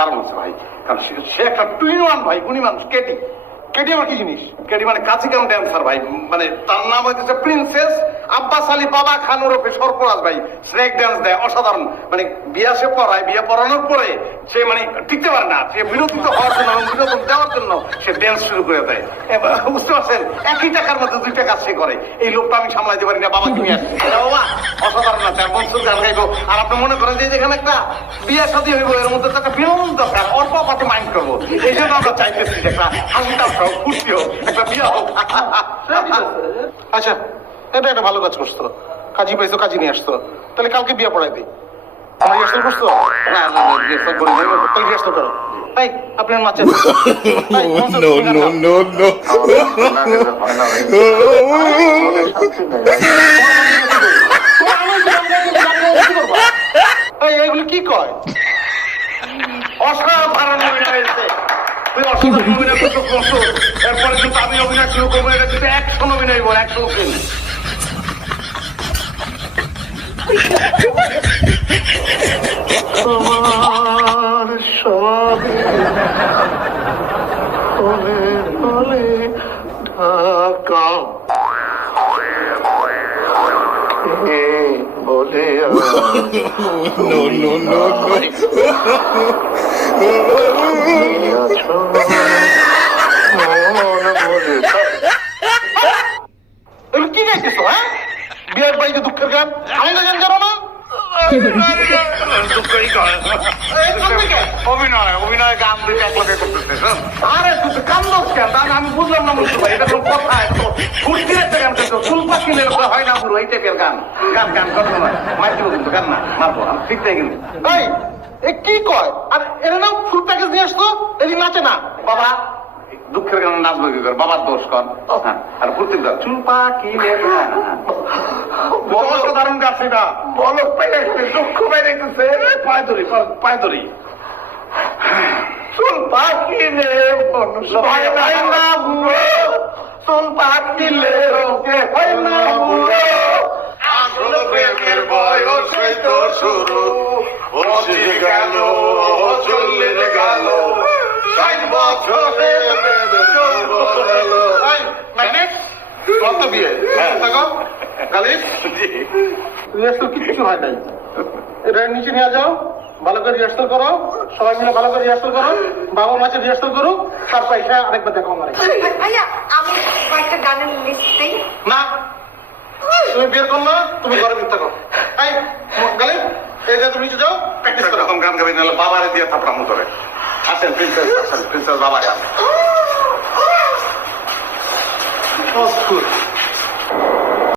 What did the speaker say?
কারণ আছে ভাই, কারণ সে একটা টুইন ওয়ান ভাই, গুণী মানুষ। কেটি, কেটি আমার কি জিনিস? কেটি মানে কাচিকাম ড্যান্সার ভাই, মানে তার নাম হইতেছে প্রিন্সেস আব্বাস আলী বাবা খান ওরফে সরফরাজ ভাই। স্নেক ড্যান্স দেয় অসাধারণ, মানে বিয়া সে পড়ায়, বিয়ে পড়ানোর পরে সে মানে টিকতে পারে না, সে বিরতিত হওয়ার জন্য এবং বিনোদন দেওয়ার জন্য সে ড্যান্স শুরু করে দেয়। বুঝতে পারছেন, একই টাকার মধ্যে দুইটা কাজ সে করে। এই লোকটা আমি সামলাইতে পারি না, বাবা নিয়ে আসছি। বাবা অসাধারণ আছে, আর মনসুর গান গাইবো। আর আপনি মনে করেন যে যেখানে একটা বিয়ে শাদী হইব, এর মধ্যে একটা বিনোদন দরকার, অল্প অল্প মাইন্ড করবো। এই জন্য আমরা চাইতেছি যে একটা হাসি তামসা হোক, ফুর্তি হোক, একটা বিয়ে হোক। আচ্ছা, এটা একটা ভালো কাজ করছো, কাজী পাইছো, কাজী নিয়ে আসছো। তাহলে কালকে বিয়ে পড়াই দিই। আমার রিহার্সাল করছো? না না, রিহার্সাল করি নাই। তাহলে রিহার্সাল করো। তাই আপনি নাচেন। এইগুলো কি কয়? অসাধারণ অভিনয় হয়েছে, তুই অসাধারণ অভিনয় করতে করছো। এরপরে কিন্তু আমি অভিনয় শুরু করবো, এটা কিন্তু অ্যাকশন অভিনয়, অ্যাকশন ফিল্ম। তোমার সবে তলে তলে ঢাকা, কে বলে কি গাইতেছ? হ্যাঁ, বিয়ের বাড়িতে দুঃখের গান, আমি তো গান জানো না। অভিনয় অভিনয় গান দুইটা একলাগে করতেছে। আরে তুই কান্দস কেন? আমি বুঝলাম না মুস্তফা, এটা কোনো কথা? ফুর্তির একটা গান করতো, ফুল পাখি হয় না পুরো এই টাইপের গান। গান গান করতো না, মার দিব কিন্তু, গান না মারবো, আমি ঠিক তাই কিন্তু। এই এ কি কয়? আর এর নাম ফুল প্যাকেজ নিয়ে আসতো, এদিক নাচে না বাবা। দুঃখের গান নাচবো কি করে? বাবার দোষ কর। আর ফুর্তির গান চুল পাখি অসাধারণ গাছ, এটা বলক পাইলে দুঃখ পাইলেছে। পায়ে ধরি, পায়ে ধরি। চুল পাখিলে হয় না বুড়ো, চুল পাখিলে হয় না বুড়ো, আসল প্রেমের বয়স হইতো শুরু, 25 গেল 40 গেল, 60 বছরে কত বিয়ে? রিহার্সাল কিচ্ছু হয় নাই। এটা নিচে নিয়ে যাও, ভালো করে রিহার্সাল করো, সবাই মিলে ভালো করে রিহার্সাল করো, বাবা মাঝে রিহার্সাল করো, তারপর এসে আরেকবার দেখো আমার। ভাইয়া আমি কয়েকটা গানের লিস্ট দিই। না, তুমি বের কর না, তুমি ঘরে মিথ্যা করো। এই গালিব, এই যে তুমি নিচে যাও, প্র্যাকটিস করো। এরকম গান গাবি, নাহলে বাবারে দিয়ে থাপড়া মতো করে। আসেন প্রিন্সেস, আসেন প্রিন্সেস, বাবা গান।